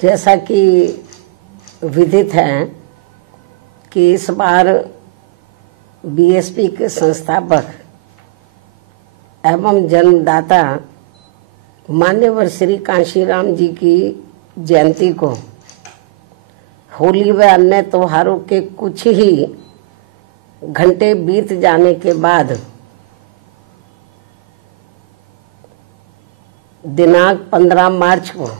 जैसा कि विदित है कि इस बार बीएसपी के संस्थापक एवं जन्मदाता मान्यवर श्री कांशीराम जी की जयंती को होली व अन्य त्योहारों के कुछ ही घंटे बीत जाने के बाद दिनांक 15 मार्च को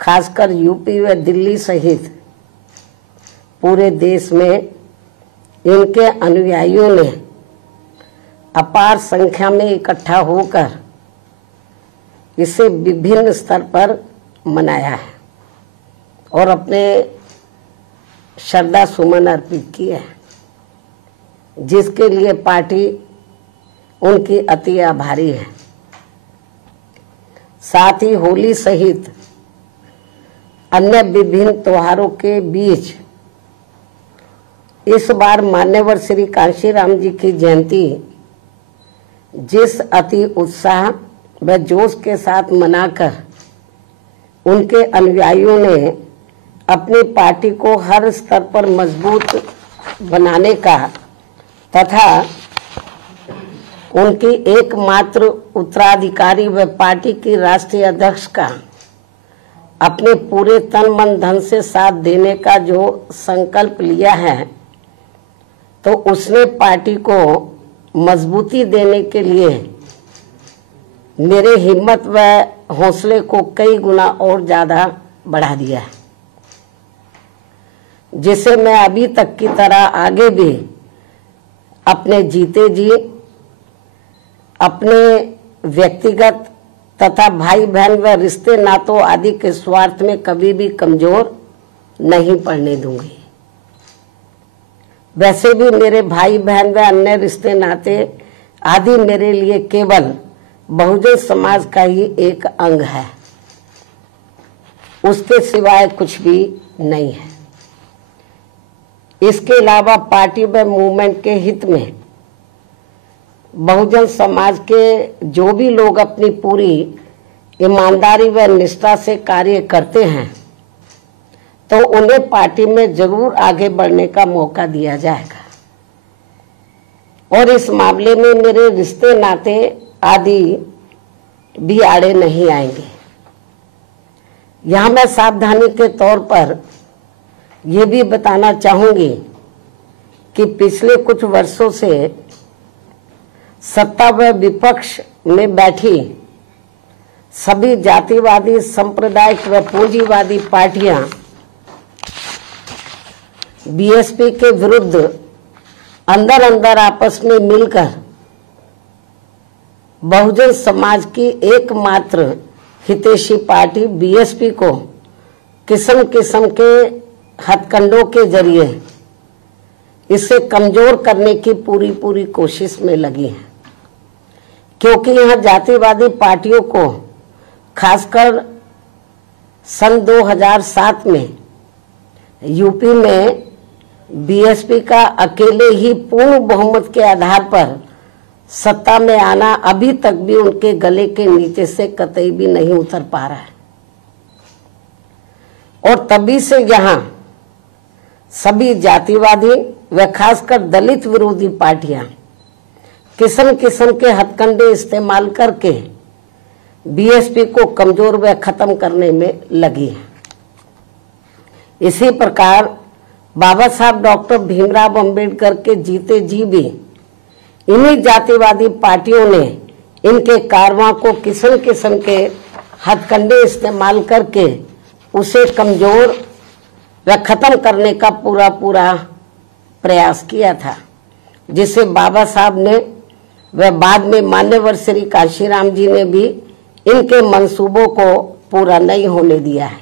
खासकर यूपी व दिल्ली सहित पूरे देश में इनके अनुयायियों ने अपार संख्या में इकट्ठा होकर इसे विभिन्न स्तर पर मनाया है और अपने श्रद्धा सुमन अर्पित किए हैं, जिसके लिए पार्टी उनकी अति आभारी है। साथ ही होली सहित अन्य विभिन्न त्योहारों के बीच इस बार मान्यवर श्री कांशीराम जी की जयंती जिस अति उत्साह व जोश के साथ मनाकर उनके अनुयायियों ने अपनी पार्टी को हर स्तर पर मजबूत बनाने का तथा उनकी एकमात्र उत्तराधिकारी व पार्टी की राष्ट्रीय अध्यक्ष का अपने पूरे तन मन धन से साथ देने का जो संकल्प लिया है, तो उसने पार्टी को मजबूती देने के लिए मेरे हिम्मत व हौसले को कई गुना और ज्यादा बढ़ा दिया है, जिसे मैं अभी तक की तरह आगे भी अपने जीते जी अपने व्यक्तिगत तथा भाई बहन व रिश्ते नातों आदि के स्वार्थ में कभी भी कमजोर नहीं पड़ने दूंगी। वैसे भी मेरे भाई बहन व अन्य रिश्ते नाते आदि मेरे लिए केवल बहुजन समाज का ही एक अंग है, उसके सिवाय कुछ भी नहीं है। इसके अलावा पार्टी व मूवमेंट के हित में बहुजन समाज के जो भी लोग अपनी पूरी ईमानदारी व निष्ठा से कार्य करते हैं, तो उन्हें पार्टी में जरूर आगे बढ़ने का मौका दिया जाएगा और इस मामले में मेरे रिश्ते नाते आदि भी आड़े नहीं आएंगे। यहाँ मैं सावधानी के तौर पर ये भी बताना चाहूंगी कि पिछले कुछ वर्षों से सत्ता व विपक्ष में बैठी सभी जातिवादी सांप्रदायिक व पूंजीवादी पार्टियां बीएसपी के विरुद्ध अंदर अंदर आपस में मिलकर बहुजन समाज की एकमात्र हितैषी पार्टी बीएसपी को किस्म किस्म के हथकंडों के जरिए इसे कमजोर करने की पूरी कोशिश में लगी है, क्योंकि यहाँ जातिवादी पार्टियों को खासकर सन 2007 में यूपी में बीएसपी का अकेले ही पूर्ण बहुमत के आधार पर सत्ता में आना अभी तक भी उनके गले के नीचे से कतई भी नहीं उतर पा रहा है और तभी से यहाँ सभी जातिवादी व खासकर दलित विरोधी पार्टियां किस्म किस्म के हथकंडे इस्तेमाल करके बीएसपी को कमजोर व खत्म करने में लगी है। इसी प्रकार बाबा साहब डॉक्टर भीमराव अंबेडकर के जीते जी भी इन्हीं जातिवादी पार्टियों ने इनके कारवां को किस्म किस्म के हथकंडे इस्तेमाल करके उसे कमजोर व खत्म करने का पूरा प्रयास किया था, जिसे बाबा साहब ने व बाद में मान्यवर श्री कांशीराम जी ने भी इनके मंसूबों को पूरा नहीं होने दिया है।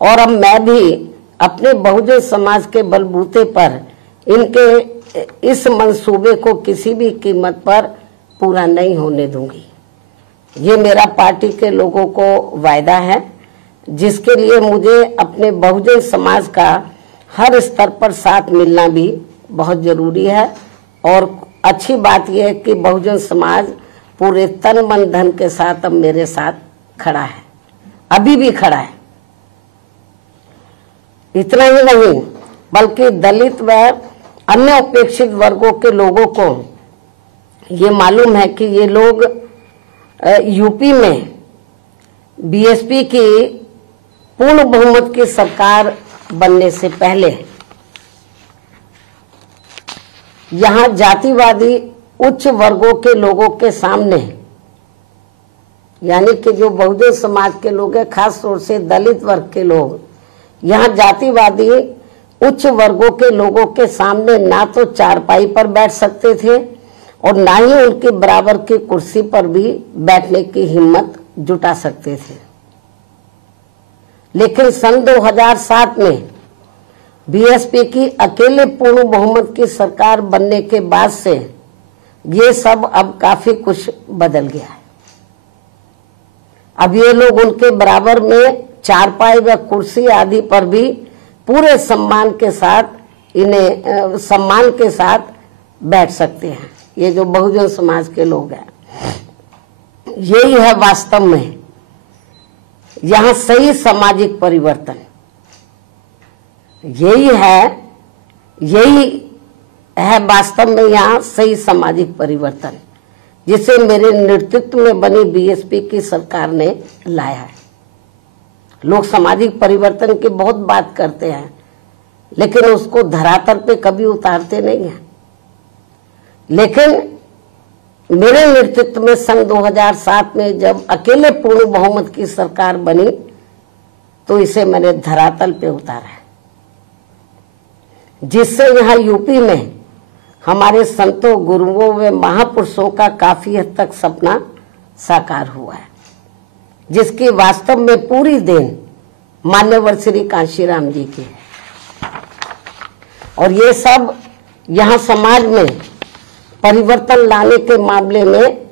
और अब मैं भी अपने बहुजन समाज के बलबूते पर इनके इस मंसूबे को किसी भी कीमत पर पूरा नहीं होने दूंगी। ये मेरा पार्टी के लोगों को वायदा है, जिसके लिए मुझे अपने बहुजन समाज का हर स्तर पर साथ मिलना भी बहुत जरूरी है। और अच्छी बात यह है कि बहुजन समाज पूरे तन मन धन के साथ अब मेरे साथ खड़ा है। अभी भी खड़ा है। इतना ही नहीं बल्कि दलित व अन्य उपेक्षित वर्गों के लोगों को ये मालूम है कि ये लोग यूपी में बीएसपी की पूर्ण बहुमत की सरकार बनने से पहले यहाँ जातिवादी उच्च वर्गों के लोगों के सामने, यानी कि जो बहुजन समाज के लोग हैं, खास तौर से दलित वर्ग के लोग, यहाँ जातिवादी उच्च वर्गों के लोगों के सामने ना तो चारपाई पर बैठ सकते थे और ना ही उनके बराबर की कुर्सी पर भी बैठने की हिम्मत जुटा सकते थे। लेकिन सन 2007 में बीएसपी की अकेले पूर्ण बहुमत की सरकार बनने के बाद से ये सब अब काफी कुछ बदल गया है। अब ये लोग उनके बराबर में चारपाई व कुर्सी आदि पर भी पूरे सम्मान के साथ बैठ सकते हैं। ये जो बहुजन समाज के लोग हैं, यही है वास्तव में यहाँ सही सामाजिक परिवर्तन। यही है वास्तव में यहाँ सही सामाजिक परिवर्तन, जिसे मेरे नेतृत्व में बनी बीएसपी की सरकार ने लाया है। लोग सामाजिक परिवर्तन की बहुत बात करते हैं, लेकिन उसको धरातल पे कभी उतारते नहीं हैं। लेकिन मेरे नेतृत्व में सन 2007 में जब अकेले पूर्ण बहुमत की सरकार बनी तो इसे मैंने धरातल पे उतारा है, जिससे यहाँ यूपी में हमारे संतों, गुरुओं व महापुरुषों का काफी हद तक सपना साकार हुआ है, जिसकी वास्तव में पूरी देन मान्यवर श्री कांशीराम जी की है। और ये सब यहाँ समाज में परिवर्तन लाने के मामले में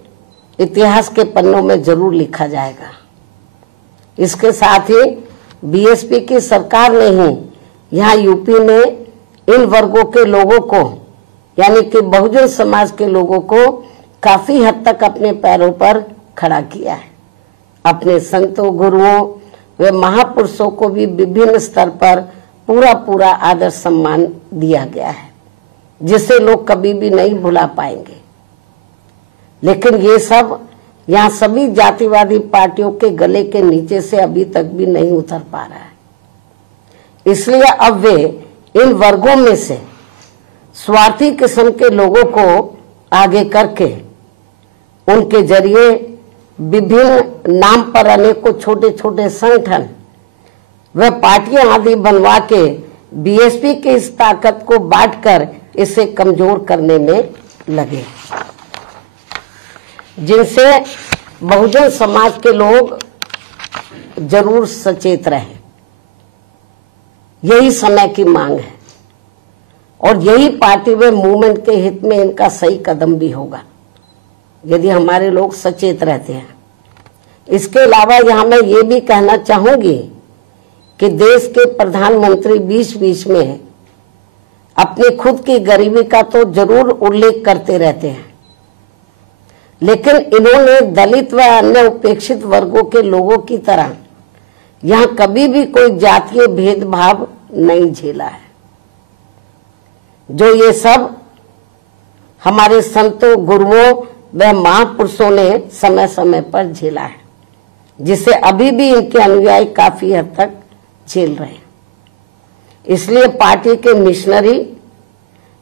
इतिहास के पन्नों में जरूर लिखा जाएगा। इसके साथ ही बीएसपी की सरकार ने ही यहाँ यूपी में इन वर्गों के लोगों को, यानी कि बहुजन समाज के लोगों को काफी हद तक अपने पैरों पर खड़ा किया है। अपने संतों, गुरुओं व महापुरुषों को भी विभिन्न स्तर पर पूरा आदर सम्मान दिया गया है, जिसे लोग कभी भी नहीं भुला पाएंगे। लेकिन ये सब यहाँ सभी जातिवादी पार्टियों के गले के नीचे से अभी तक भी नहीं उतर पा रहा है। इसलिए अब वे इन वर्गों में से स्वार्थी किस्म के लोगों को आगे करके उनके जरिए विभिन्न नाम पर अनेकों छोटे छोटे संगठन व पार्टियां आदि बनवा के बीएसपी की इस ताकत को बांटकर इसे कमजोर करने में लगे, जिनसे बहुजन समाज के लोग जरूर सचेत रहे। यही समय की मांग है और यही पार्टी व मूवमेंट के हित में इनका सही कदम भी होगा, यदि हमारे लोग सचेत रहते हैं। इसके अलावा यहाँ मैं ये भी कहना चाहूंगी कि देश के प्रधानमंत्री बीच बीच में अपनी खुद की गरीबी का तो जरूर उल्लेख करते रहते हैं, लेकिन इन्होंने दलित व अन्य उपेक्षित वर्गों के लोगों की तरह यहाँ कभी भी कोई जातीय भेदभाव नहीं झेला है, जो ये सब हमारे संतों, गुरुओं व महापुरुषों ने समय समय पर झेला है, जिसे अभी भी इनके अनुयायी काफी हद तक झेल रहे हैं। इसलिए पार्टी के मिशनरी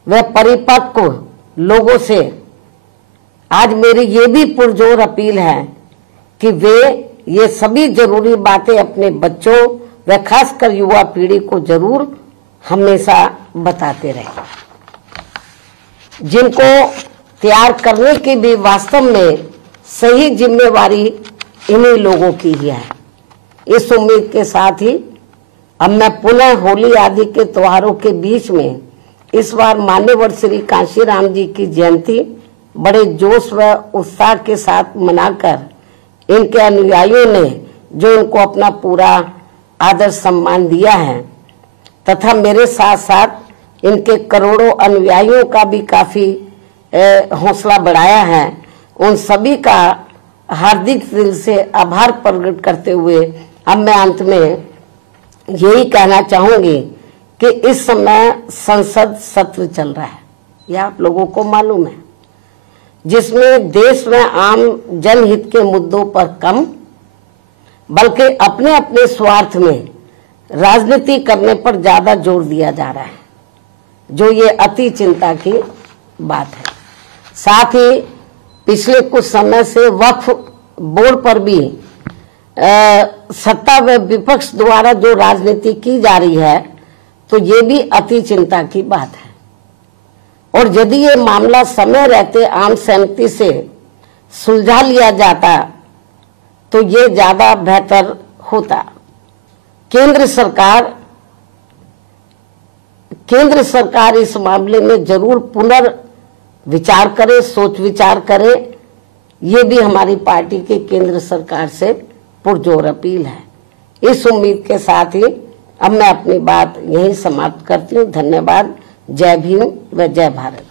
व परिपक्व लोगों से आज मेरी ये भी पुरजोर अपील है कि वे ये सभी जरूरी बातें अपने बच्चों व खासकर युवा पीढ़ी को जरूर हमेशा बताते रहे, जिनको तैयार करने की भी वास्तव में सही जिम्मेवारी इन्हीं लोगों की ही है। इस उम्मीद के साथ ही अब मैं पुनः होली आदि के त्योहारों के बीच में इस बार मान्यवर श्री कांशीराम जी की जयंती बड़े जोश व उत्साह के साथ मनाकर इनके अनुयायियों ने जो इनको अपना पूरा आदर सम्मान दिया है तथा मेरे साथ साथ इनके करोड़ों अनुयायियों का भी काफी हौसला बढ़ाया है, उन सभी का हार्दिक दिल से आभार प्रकट करते हुए अब मैं अंत में यही कहना चाहूंगी कि इस समय संसद सत्र चल रहा है, यह आप लोगों को मालूम है, जिसमें देश में आम जनहित के मुद्दों पर कम बल्कि अपने अपने स्वार्थ में राजनीति करने पर ज्यादा जोर दिया जा रहा है, जो ये अति चिंता की बात है। साथ ही पिछले कुछ समय से वक्फ बोर्ड पर भी सत्ता व विपक्ष द्वारा जो राजनीति की जा रही है, तो ये भी अति चिंता की बात है। और यदि ये मामला समय रहते आम सहमति से सुलझा लिया जाता तो ये ज्यादा बेहतर होता। केंद्र सरकार इस मामले में जरूर पुनर्विचार करे, सोच विचार करे। ये भी हमारी पार्टी के केंद्र सरकार से पुरजोर अपील है। इस उम्मीद के साथ ही अब मैं अपनी बात यहीं समाप्त करती हूँ। धन्यवाद। जय भीम व जय भारत।